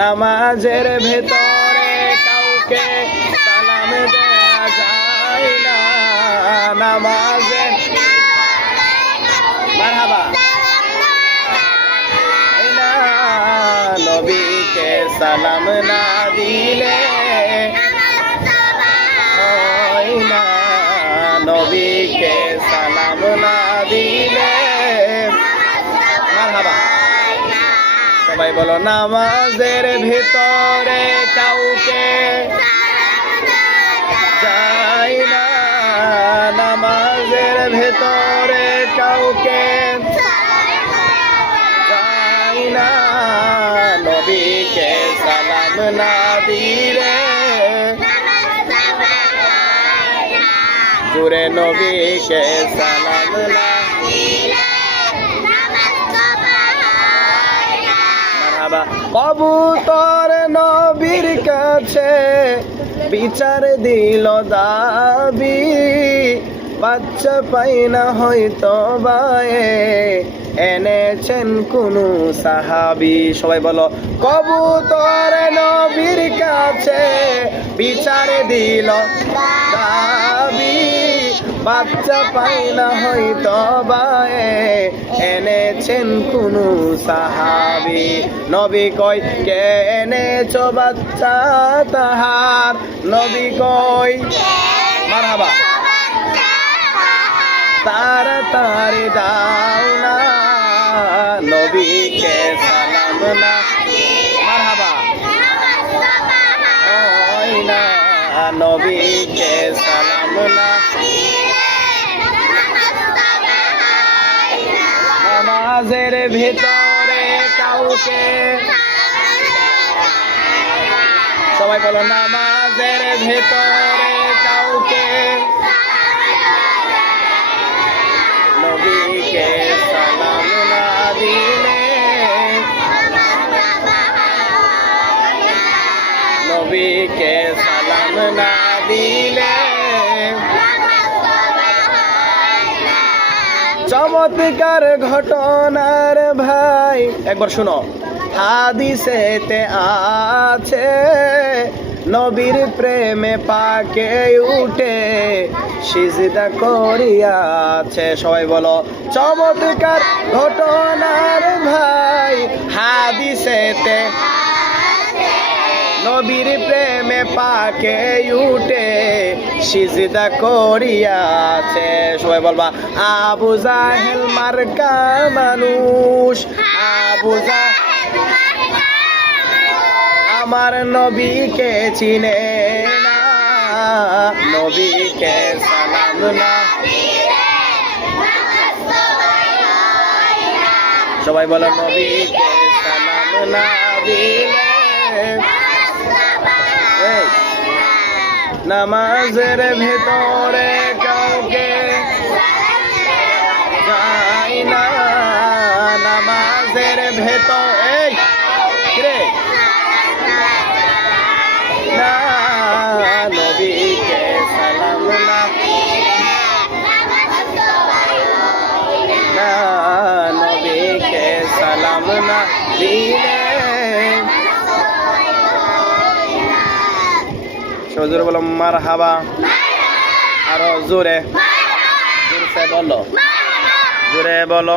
নামাজের ভেতরে কাউকে সালাম দেয়া যায় না। নামাজের মারহাবা না, নবীকে সালাম না দিলে হয় না। নবীকে সালাম না দিলে মারহাবা। সবাই বলো, নামাজের ভেতরে কাউকে যায় না। নামাজের ভেতরে কাউকে যায় না। নবীকে সালাম না দিলে জুড়ে নবীকে সালাম না কবুতর নবীর কাছে বিচার দিল দাবি, বাচ্চা পাই না হয়তো বায়ে এনেছেন কোন সাহাবি। সবাই বলো, কবুতর নবীর কাছে বিচার দিল দাবি, বাচ্চা পাই না হয়তো বায়ে এনেছেন কোন সাহাবি। নবী কই, কে এনেছো বাচ্চা তাহার? নবী কই, মারহাবা, তাড়াতাড়ি দাও না, নবীকে সালাম না। মারহাবা হয় না, নবীকে সালাম না। নামাজের ভেতরে কাউকে, সবাই বলো, নামাজের ভেতরে কাউকে নবীকে সালাম না দিলে নবীকে সালাম না দিলে চমৎকার ঘটনার ভাই একবার শুনো। হাদিসেতে আছে নবীর প্রেমে পাকে উঠে সিজদা করিয়াছে। সবাই বলো, চমৎকার ঘটনার ভাই হাদিসেতে নবীর প্রেমে পাকে উঠে সিজদা করিয়াছে। সবাই বলবা, আবু জাহেল মার্কা মানুষ, আবু জাহেল আমার নবীকে চিনে না, নবীকে সালাম না। সবাই বলো, নবীকে সালাম না দিলে নামাজের ভেতরে কাউকে যায় না। নামাজের ভেতরে না, নবীকে সালাম না, না নবীকে সালাম না দিলে। জোরে বলো মারহাবা, আরো জোরে, জোরে বলো, জোরে বলো।